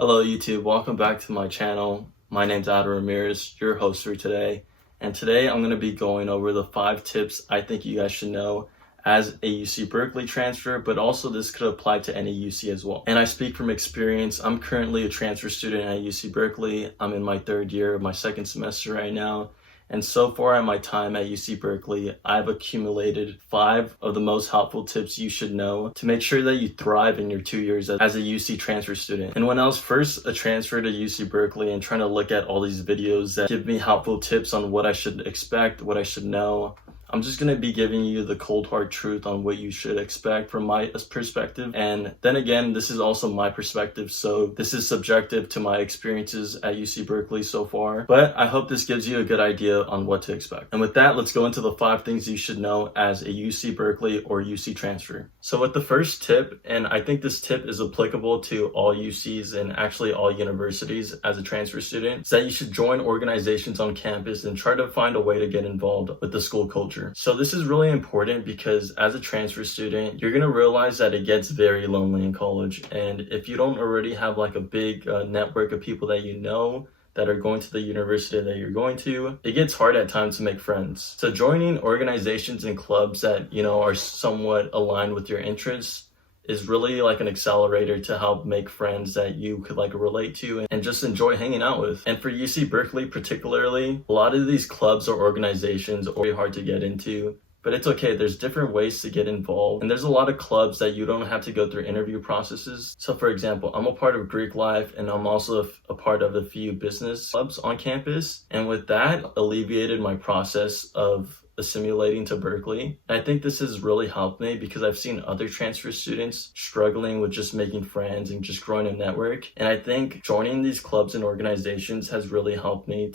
Hello YouTube, welcome back to my channel. My name's Adam Ramirez, your host for today. And today I'm going to be going over the 5 tips I think you guys should know as a UC Berkeley transfer, but also this could apply to any UC as well. And I speak from experience. I'm currently a transfer student at UC Berkeley. I'm in my 3rd year of my 2nd semester right now. And so far in my time at UC Berkeley, I've accumulated 5 of the most helpful tips you should know to make sure that you thrive in your 2 years as a UC transfer student. And when I was first a transfer to UC Berkeley and trying to look at all these videos that give me helpful tips on what I should expect, what I should know, I'm just going to be giving you the cold hard truth on what you should expect from my perspective. And then again, this is also my perspective, so this is subjective to my experiences at UC Berkeley so far. But I hope this gives you a good idea on what to expect. And with that, let's go into the 5 things you should know as a UC Berkeley or UC transfer. So with the first tip, and I think this tip is applicable to all UCs and actually all universities as a transfer student, is that you should join organizations on campus and try to find a way to get involved with the school culture. So this is really important because as a transfer student, you're going to realize that it gets very lonely in college. And if you don't already have like a big network of people that you know that are going to the university that you're going to, it gets hard at times to make friends. So joining organizations and clubs that, are somewhat aligned with your interests is really like an accelerator to help make friends that you could relate to and just enjoy hanging out with. And for UC Berkeley particularly, a lot of these clubs or organizations are very hard to get into, but it's okay. There's different ways to get involved. And there's a lot of clubs that you don't have to go through interview processes. So for example, I'm a part of Greek Life and I'm also a part of a few business clubs on campus. And with that, alleviated my process of assimilating to Berkeley. And I think this has really helped me because I've seen other transfer students struggling with just making friends and just growing a network. And I think joining these clubs and organizations has really helped me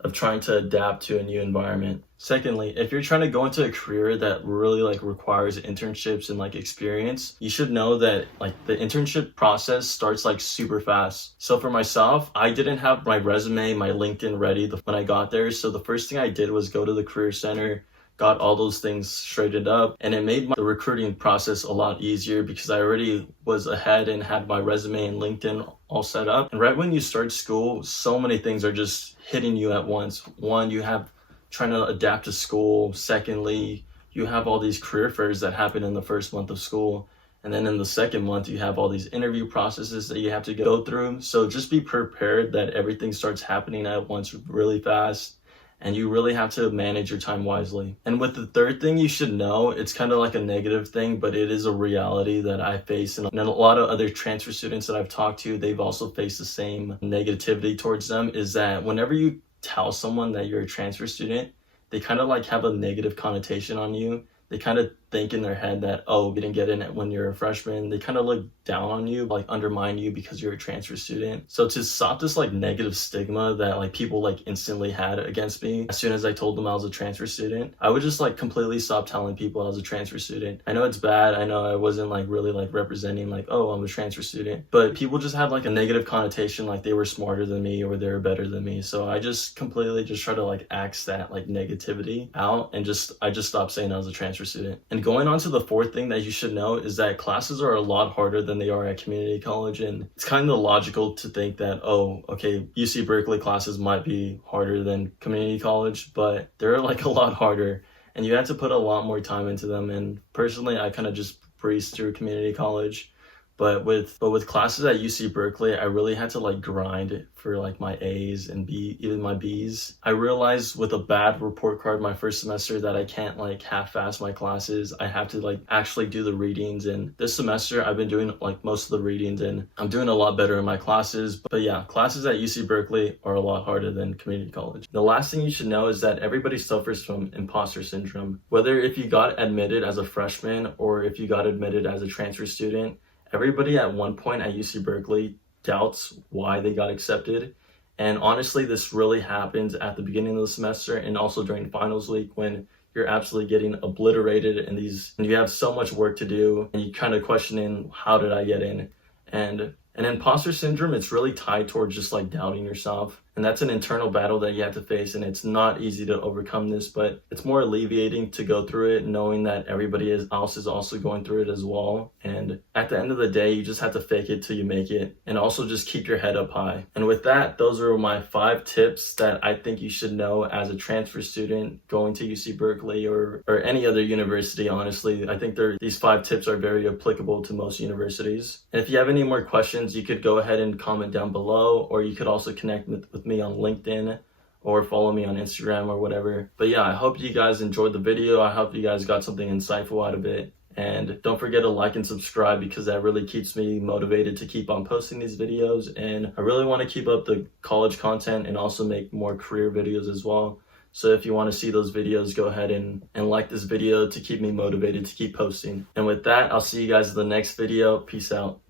of trying to adapt to a new environment. Secondly, if you're trying to go into a career that really requires internships and experience, you should know that the internship process starts super fast. So for myself, I didn't have my resume, my LinkedIn ready when I got there. So the first thing I did was go to the career center, got all those things straightened up, and it made the recruiting process a lot easier because I already was ahead and had my resume and LinkedIn all set up. And right when you start school, so many things are just hitting you at once. One, you have trying to adapt to school. Secondly, you have all these career fairs that happen in the first month of school. And then in the second month, you have all these interview processes that you have to go through. So just be prepared that everything starts happening at once really fast. And you really have to manage your time wisely. And with the third thing you should know, it's kind of like a negative thing, but it is a reality that I face. And a lot of other transfer students that I've talked to, they've also faced the same negativity towards them, is that whenever you tell someone that you're a transfer student, they kind of have a negative connotation on you. They kind of think in their head that, oh, you didn't get in it when you're a freshman. They kind of look down on you, undermine you because you're a transfer student. So to stop this negative stigma that people instantly had against me as soon as I told them I was a transfer student, I would just completely stop telling people I was a transfer student. I know it's bad. I know I wasn't really representing oh, I'm a transfer student, but people just had a negative connotation, they were smarter than me or they were better than me. So I just completely just try to axe that negativity out and I just stopped saying I was a transfer student. And going on to the 4th thing that you should know is that classes are a lot harder than they are at community college. And it's kind of logical to think that, oh, okay, UC Berkeley classes might be harder than community college, but they're a lot harder and you have to put a lot more time into them. And personally, I kind of just breezed through community college. But with classes at UC Berkeley, I really had to grind for my A's and even my B's. I realized with a bad report card my first semester that I can't half-ass my classes. I have to actually do the readings. And this semester I've been doing most of the readings and I'm doing a lot better in my classes. But yeah, classes at UC Berkeley are a lot harder than community college. The last thing you should know is that everybody suffers from imposter syndrome. Whether if you got admitted as a freshman or if you got admitted as a transfer student, everybody at one point at UC Berkeley doubts why they got accepted. And honestly, this really happens at the beginning of the semester and also during finals week when you're absolutely getting obliterated and you have so much work to do and you kind of questioning, how did I get in? And imposter syndrome, it's really tied towards just doubting yourself. And that's an internal battle that you have to face, and it's not easy to overcome this, but it's more alleviating to go through it knowing that everybody else is also going through it as well. And at the end of the day, you just have to fake it till you make it, and also just keep your head up high. And with that, those are my 5 tips that I think you should know as a transfer student going to UC Berkeley or any other university. Honestly, I think these 5 tips are very applicable to most universities. And if you have any more questions, you could go ahead and comment down below, or you could also connect with me on LinkedIn or follow me on Instagram or whatever. But yeah, I hope you guys enjoyed the video. I hope you guys got something insightful out of it. And don't forget to like and subscribe, because that really keeps me motivated to keep on posting these videos. And I really want to keep up the college content and also make more career videos as well. So if you want to see those videos, go ahead and like this video to keep me motivated to keep posting. And with that, I'll see you guys in the next video. Peace out.